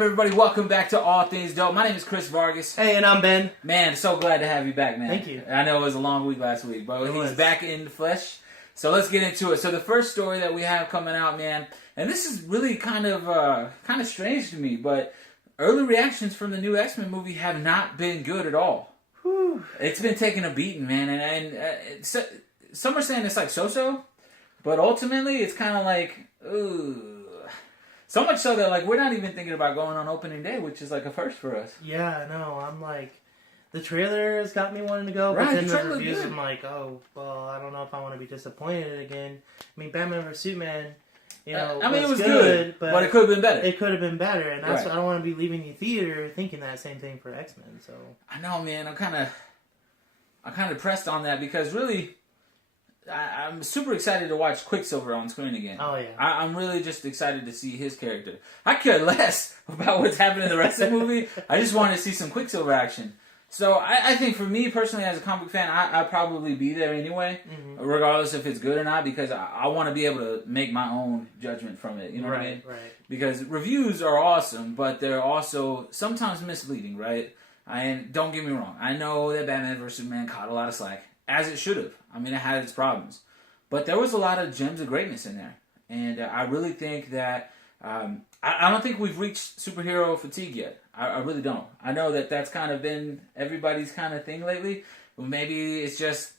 up, everybody? Welcome back to All Things Dope. My name is Chris Vargas. Hey, and I'm Ben. Man, so glad to have you back, man. Thank you. I know it was a long week last week, but he's back in the flesh. So let's get into it. So the first story that we have coming out, man, and this is really kind of strange to me, but early reactions from the new X-Men movie have not been good at all. Whew. It's been taking a beating, man, and some are saying it's like so-so, but ultimately it's kind of like, ooh. So much so that, like, we're not even thinking about going on opening day, which is, like, a first for us. Yeah, I know. I'm like, the trailer has got me wanting to go, right, but then the reviews, I'm like, oh, well, I don't know if I want to be disappointed again. I mean, Batman vs. Superman, you know, it was good, but it could have been better. It could have been better, and that's I don't want to be leaving the theater thinking that same thing for X-Men, so. I know, man. I'm kind of pressed on that because, really, I'm super excited to watch Quicksilver on screen again. Oh, yeah. I'm really just excited to see his character. I care less about what's happening in the rest of the movie. I just want to see some Quicksilver action. So I think for me, personally, as a comic fan, I'll probably be there anyway, regardless if it's good or not, because I want to be able to make my own judgment from it. You know what I mean? Right. Because reviews are awesome, but they're also sometimes misleading, right? And don't get me wrong. I know that Batman vs. Superman caught a lot of slack, as it should have. I mean, it had its problems. But there was a lot of gems of greatness in there. And I really think that... I don't think we've reached superhero fatigue yet. I really don't. I know that that's kind of been everybody's kind of thing lately. But maybe it's just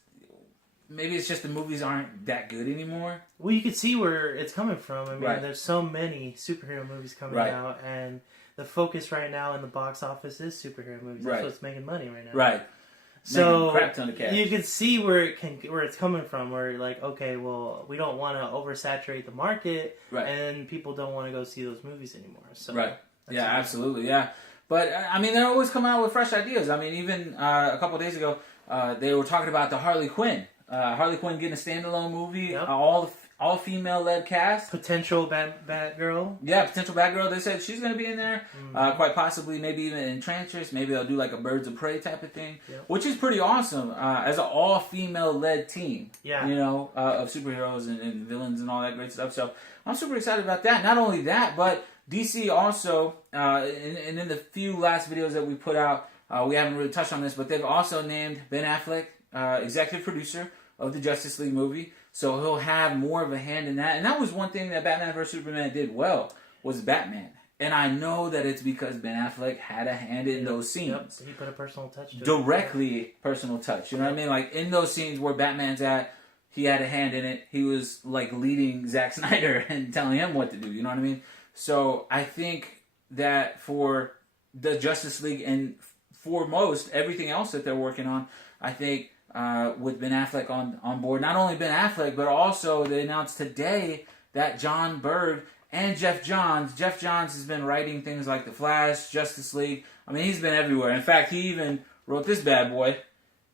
the movies aren't that good anymore. Well, you can see where it's coming from. I mean, right. There's so many superhero movies coming out, and the focus right now in the box office is superhero movies. That's what's making money right now. Right. So crap ton of cash. You can see where it's coming from. Where you're like, okay, well, we don't want to oversaturate the market, and people don't want to go see those movies anymore. So yeah, absolutely, yeah. But I mean, they're always coming out with fresh ideas. I mean, even a couple of days ago, they were talking about the Harley Quinn. Harley Quinn getting a standalone movie. Yep. All female led cast. Potential Batgirl. Yeah, potential Batgirl. They said she's going to be in there. Quite possibly, maybe even Enchantress. Maybe they'll do like a Birds of Prey type of thing, which is pretty awesome as an all female led team. Yeah, you know, of superheroes and villains and all that great stuff. So I'm super excited about that. Not only that, but DC also, and in the few last videos that we put out, we haven't really touched on this, but they've also named Ben Affleck executive producer of the Justice League movie. So he'll have more of a hand in that. And that was one thing that Batman vs. Superman did well, was Batman. And I know that it's because Ben Affleck had a hand in those scenes. Yep. He put a personal touch to it. Directly personal touch. You know what I mean? Like, in those scenes where Batman's at, he had a hand in it. He was, like, leading Zack Snyder and telling him what to do. You know what I mean? So I think that for the Justice League and foremost everything else that they're working on, I think... with Ben Affleck on board. Not only Ben Affleck, but also they announced today that John Berg and Jeff Johns has been writing things like The Flash, Justice League. I mean, he's been everywhere. In fact, he even wrote this bad boy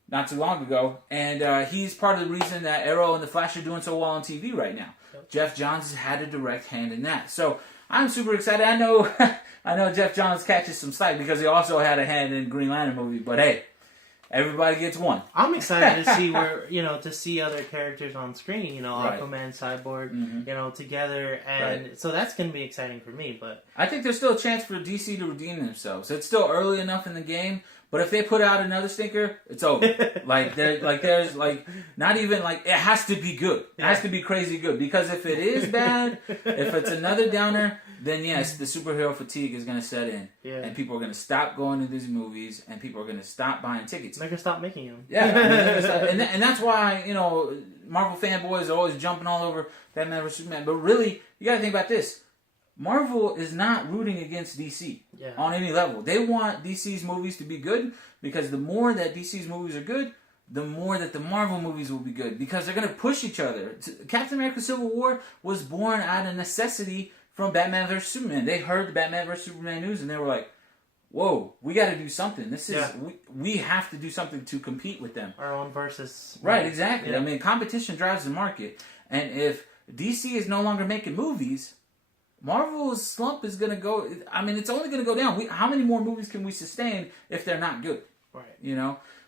not too long ago. And he's part of the reason that Arrow and The Flash are doing so well on TV right now. Yep. Jeff Johns has had a direct hand in that. So I'm super excited. I know Jeff Johns catches some slack because he also had a hand in Green Lantern movie. But hey, everybody gets one. I'm excited to see to see other characters on screen, Aquaman, Cyborg, together. And so that's going to be exciting for me. But I think there's still a chance for DC to redeem themselves. It's still early enough in the game, but if they put out another stinker, it's over. There's not even it has to be good. It has to be crazy good. Because if it is bad, if it's another downer, then yes, the superhero fatigue is going to set in. Yeah. And people are going to stop going to these movies, and people are going to stop buying tickets. They're going to stop making them. Yeah. And that's why, Marvel fanboys are always jumping all over Batman vs. Superman. But really, you got to think about this. Marvel is not rooting against DC on any level. They want DC's movies to be good because the more that DC's movies are good, the more that the Marvel movies will be good because they're going to push each other. Captain America Civil War was born out of necessity from Batman vs. Superman. They heard the Batman vs. Superman news and they were like, whoa, we got to do something. This is we have to do something to compete with them. Our own versus... Right, exactly. Yeah. I mean, competition drives the market. And if DC is no longer making movies... Marvel's slump is going to go... I mean, it's only going to go down. How many more movies can we sustain if they're not good? Right.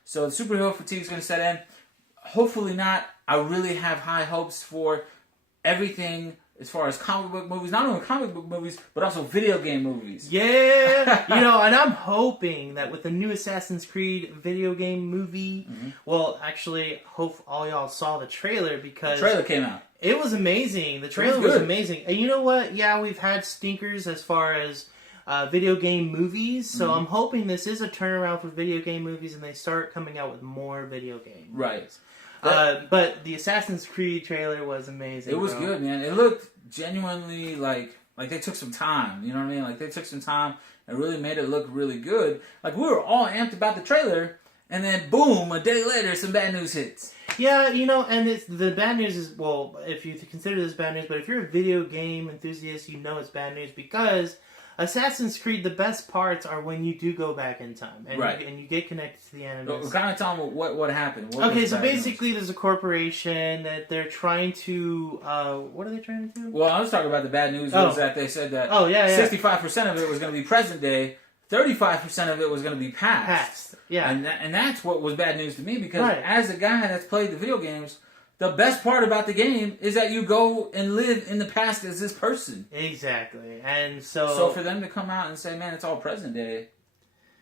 So the superhero fatigue is going to set in. Hopefully not. I really have high hopes for everything as far as comic book movies, not only comic book movies, but also video game movies. Yeah, and I'm hoping that with the new Assassin's Creed video game movie, well, actually, hope all y'all saw the trailer because the trailer came out. It was amazing. The trailer was amazing, and you know what? Yeah, we've had stinkers as far as video game movies, so I'm hoping this is a turnaround for video game movies, and they start coming out with more video games. Right. But the Assassin's Creed trailer was amazing. It was good, man. It looked genuinely like they took some time. You know what I mean? Like they took some time and really made it look really good. Like we were all amped about the trailer, and then boom, a day later, some bad news hits. Yeah, and the bad news is, well, if you consider this bad news, but if you're a video game enthusiast, you know it's bad news because Assassin's Creed, the best parts are when you do go back in time and you get connected to the Animus. So, kind of tell them what happened. Okay, so basically there's a corporation that they're trying to... what are they trying to do? Well, I was talking about the bad news was that they said that 65% of it was going to be present day, 35% of it was going to be past. Yeah. And that's what was bad news to me because as a guy that's played the video games, the best part about the game is that you go and live in the past as this person. Exactly. And so for them to come out and say, man, it's all present day,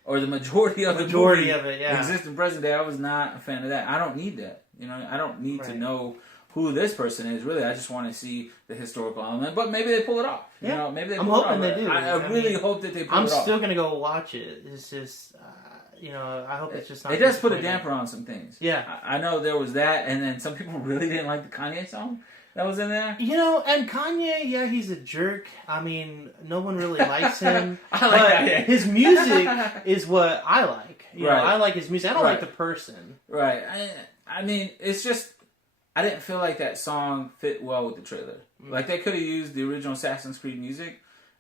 or the majority of it exists in present day, I was not a fan of that. I don't need that. I don't need to know who this person is, really. I just want to see the historical element. But maybe they pull it off. Yeah. Maybe they pull it off. I'm hoping they do. I really hope that they pull it off. I'm still going to go watch it. It's just... I hope it's just not... It does put a damper on some things. Yeah. I know there was that, and then some people really didn't like the Kanye song that was in there. And Kanye, he's a jerk. I mean, no one really likes him. I like Kanye. His music is what I like. I like his music. I don't like the person. Right. I mean, it's just... I didn't feel like that song fit well with the trailer. Like, they could have used the original Assassin's Creed music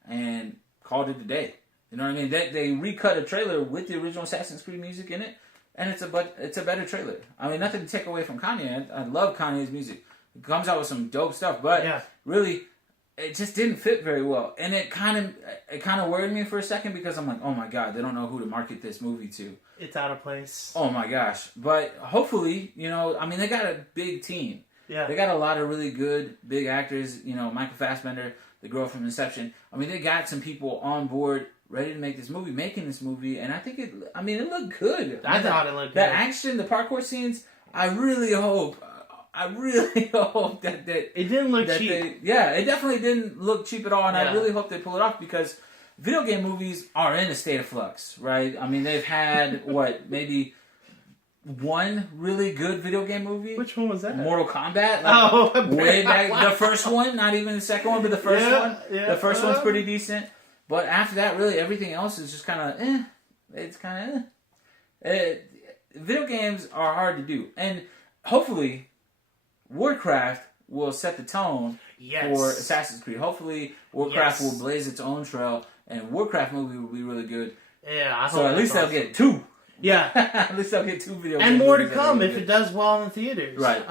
and called it a day. You know what I mean? They recut a trailer with the original Assassin's Creed music in it, and it's a better trailer. I mean, nothing to take away from Kanye. I love Kanye's music. He comes out with some dope stuff, but really, it just didn't fit very well. And it kind of worried me for a second because I'm like, oh my god, they don't know who to market this movie to. It's out of place. Oh my gosh. But hopefully, I mean, they got a big team. Yeah. They got a lot of really good, big actors. Michael Fassbender, the girl from Inception. I mean, they got some people on board ready to make this movie, making this movie, and I think it looked good. I thought it looked good. The action, the parkour scenes, I really hope that it didn't look cheap. It definitely didn't look cheap at all, and I really hope they pull it off because video game movies are in a state of flux, right? I mean, they've had, maybe one really good video game movie. Which one was that? Mortal Kombat. Way back. The first one, not even the second one, but the first one. Yeah, the first one's pretty decent. But after that, really, everything else is just kind of, It's kind of, Video games are hard to do. And hopefully, Warcraft will set the tone for Assassin's Creed. Hopefully, Warcraft will blaze its own trail, and Warcraft movie will be really good. Yeah, I hope so at least they'll get two. Yeah. At least they'll get two video games. And more to come if it does well in theaters. Right.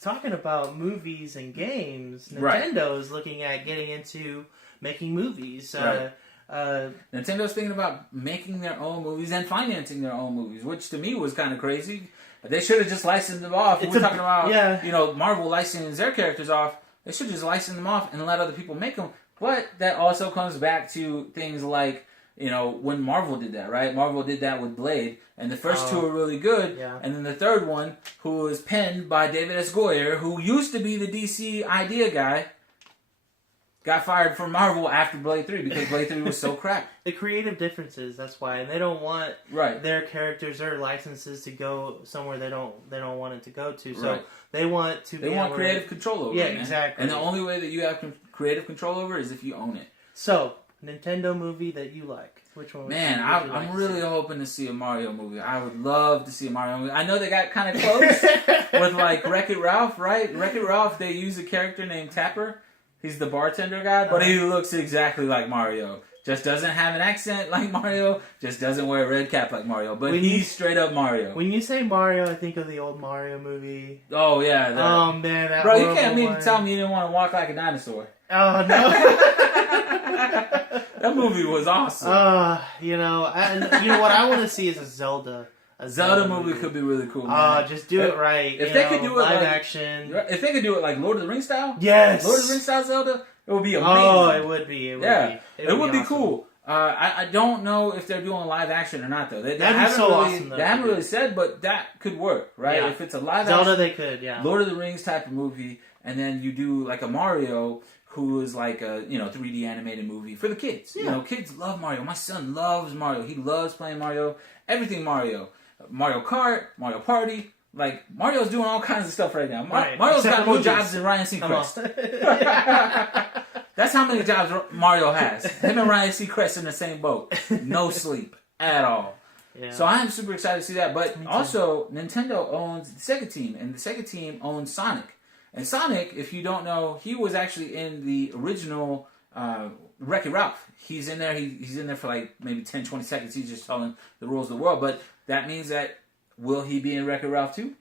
Talking about movies and games, Nintendo is looking at getting into making movies. Nintendo's thinking about making their own movies and financing their own movies, which to me was kind of crazy. They should have just licensed them off. We're talking about, Marvel licensing their characters off. They should just license them off and let other people make them. But that also comes back to things like, when Marvel did that, right? Marvel did that with Blade, and the first two were really good. Yeah. And then the third one, who was penned by David S. Goyer, who used to be the DC idea guy, got fired from Marvel after Blade 3 because Blade 3 was so crap. The creative differences, that's why. And they don't want their characters or licenses to go somewhere they don't want it to go to. So they want to They want creative control over it. Yeah, exactly. And the only way that you have creative control over it is if you own it. So, Nintendo movie that you like. Which one? Man, I'm really hoping to see a Mario movie. I would love to see a Mario movie. I know they got kind of close with Wreck-It Ralph, right? Wreck-It Ralph, they use a character named Tapper. He's the bartender guy, but he looks exactly like Mario. Just doesn't have an accent like Mario. Just doesn't wear a red cap like Mario. But he's straight up Mario. When you say Mario, I think of the old Mario movie. Oh, yeah. Oh, man. That bro, you can't mean to tell me you didn't want to walk like a dinosaur. Oh, no. That movie was awesome. And you know what I want to see is a Zelda a Zelda movie could be really cool, man. Just do it right. If they could do it live like, action. If they could do it like Lord of the Rings style. Yes. Lord of the Rings style Zelda, it would be amazing. Oh, it would be. It would be awesome. Cool. I don't know if they're doing live action or not, though. They That'd be so awesome, though. They haven't really said, but that could work, right? Yeah. If it's a live Zelda, action, they could, yeah. Lord of the Rings type of movie, and then you do like a Mario, who is like a 3D animated movie for the kids. Yeah. Kids love Mario. My son loves Mario. He loves playing Mario. Everything Mario. Mario Kart, Mario Party. Like, Mario's doing all kinds of stuff right now. Mario's got more jobs than Ryan Seacrest. That's how many jobs Mario has. Him and Ryan Seacrest in the same boat. No sleep at all. Yeah. So I am super excited to see that. But also, Nintendo owns the Sega team, and the Sega team owns Sonic. And Sonic, if you don't know, he was actually in the original Wreck-It Ralph. He's in there. He's in there for like maybe 10, 20 seconds. He's just telling the rules of the world. But that means that, will he be in Wreck-It Ralph too?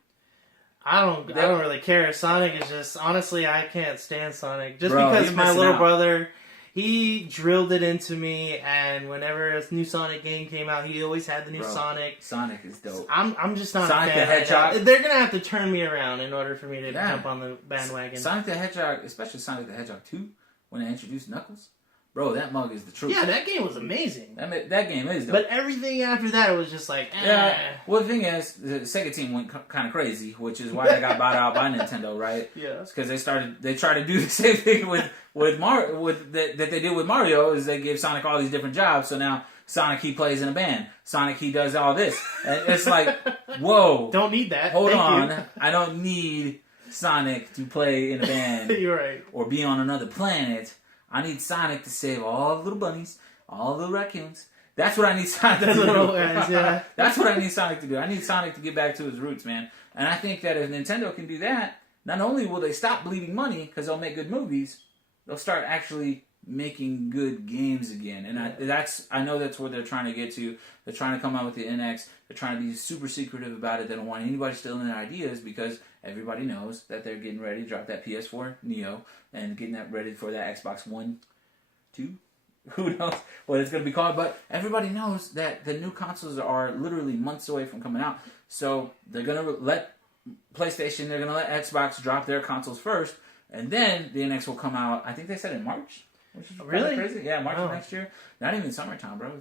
I don't really care. Sonic is just, honestly, I can't stand Sonic. Just because my little brother, he drilled it into me, and whenever a new Sonic game came out, he always had the new Sonic. Sonic is dope. I'm just not Sonic a fan. the Hedgehog. They're going to have to turn me around in order for me to jump on the bandwagon. Sonic the Hedgehog, especially Sonic the Hedgehog 2, when they introduced Knuckles. Bro, that mug is the truth. Yeah, that game was amazing. That game is dope. But everything after that, it was just like, Yeah. Well, the thing is, the Sega team went kind of crazy, which is why they got bought out by Nintendo, right? Yeah. It's because they tried to do the same thing with Mario, that they did with Mario, is they gave Sonic all these different jobs. So now Sonic, he plays in a band. Sonic, he does all this. And it's like, whoa. Don't need that. Hold on. I don't need Sonic to play in a band. You're right. Or be on another planet. I need Sonic to save all the little bunnies, all the little raccoons. That's what I need Sonic to do. Little guys, yeah. That's what I need Sonic to do. I need Sonic to get back to his roots, man. And I think that if Nintendo can do that, not only will they stop bleeding money because they'll make good movies, they'll start actually making good games again. And I know that's what they're trying to get to. They're trying to come out with the NX. They're trying to be super secretive about it. They don't want anybody stealing their ideas because everybody knows that they're getting ready to drop that PS4 Neo and getting that ready for that Xbox One, 2. Who knows what it's going to be called. But everybody knows that the new consoles are literally months away from coming out. So they're going to let PlayStation, they're going to let Xbox drop their consoles first. And then the NX will come out, I think they said in March. Which is really crazy. Yeah, March of next year. Not even summertime, bro.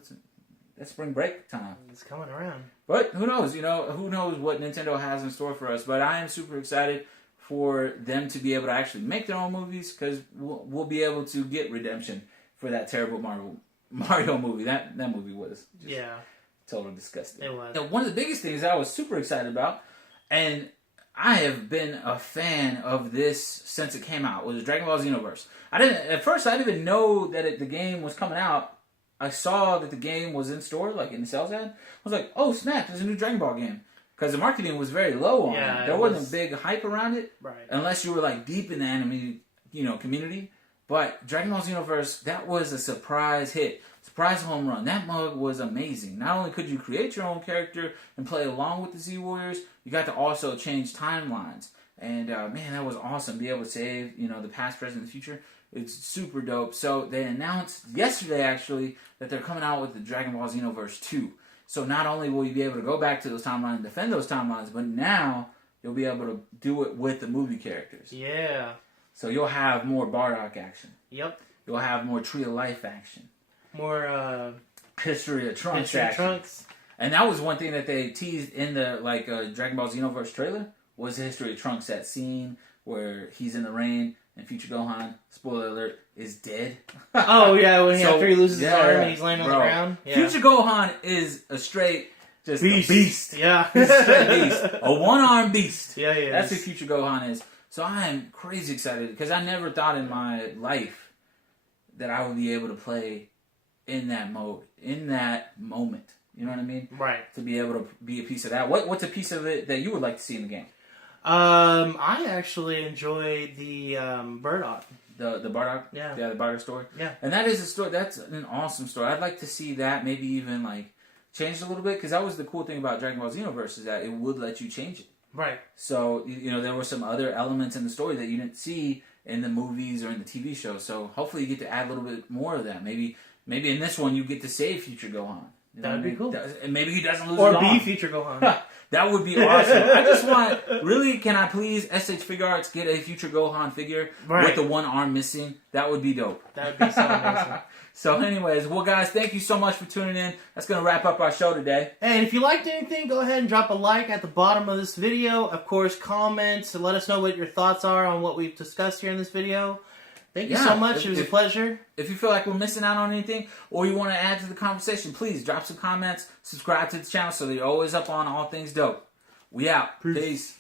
It's spring break time. It's coming around. But who knows? Who knows what Nintendo has in store for us? But I am super excited for them to be able to actually make their own movies because we'll be able to get redemption for that terrible Mario movie. That movie was just total disgusting. It was. And one of the biggest things that I was super excited about, and I have been a fan of this since it came out, was Dragon Ball Xenoverse. At first I didn't even know that the game was coming out. I saw that the game was in store, like in the sales ad. I was like, oh snap, there's a new Dragon Ball game. Because the marketing was very low on it. There wasn't a big hype around it. Right. Unless you were like deep in the anime, community. But Dragon Ball Xenoverse, that was a surprise hit. Surprise home run. That mug was amazing. Not only could you create your own character and play along with the Z Warriors, you got to also change timelines. And man, that was awesome. Be able to save, the past, present, and the future. It's super dope. So they announced yesterday, actually, that they're coming out with the Dragon Ball Xenoverse 2. So not only will you be able to go back to those timelines and defend those timelines, but now you'll be able to do it with the movie characters. Yeah. So you'll have more Bardock action. Yep. You'll have more Tree of Life action. More History of Trunks action. And that was one thing that they teased in the Dragon Ball Xenoverse trailer, was the History of Trunks, that scene where he's in the rain and Future Gohan, spoiler alert, is dead. Oh yeah, after he loses his arm and he's laying on the ground. Yeah. Future Gohan is a straight beast. Yeah. He's a straight beast. A one-armed beast. Yeah, yeah. That's who Future Gohan is. So I am crazy excited because I never thought in my life that I would be able to play in that mode, in that moment. You know what I mean? Right. To be able to be a piece of that. What's a piece of it that you would like to see in the game? I actually enjoyed the Bardock. The Bardock? Yeah. Yeah, the Bardock story? Yeah. And that is a story, that's an awesome story. I'd like to see that maybe even changed a little bit, because that was the cool thing about Dragon Ball Xenoverse, is that it would let you change it. Right. So, there were some other elements in the story that you didn't see in the movies or in the TV show. So hopefully you get to add a little bit more of that. Maybe in this one you get to save Future Gohan. You know That would what I be cool. And maybe he doesn't lose Or his be arm. Future Gohan. That would be awesome. I just want, really, can I please, SH Figure Arts, get a Future Gohan figure with the one arm missing? That would be dope. That would be so amazing. So anyways, well guys, thank you so much for tuning in. That's going to wrap up our show today. Hey, and if you liked anything, go ahead and drop a like at the bottom of this video. Of course, comments and let us know what your thoughts are on what we've discussed here in this video. Thank you so much. It was a pleasure. If you feel like we're missing out on anything or you want to add to the conversation, please drop some comments, subscribe to the channel so that you're always up on all things dope. We out. Peace.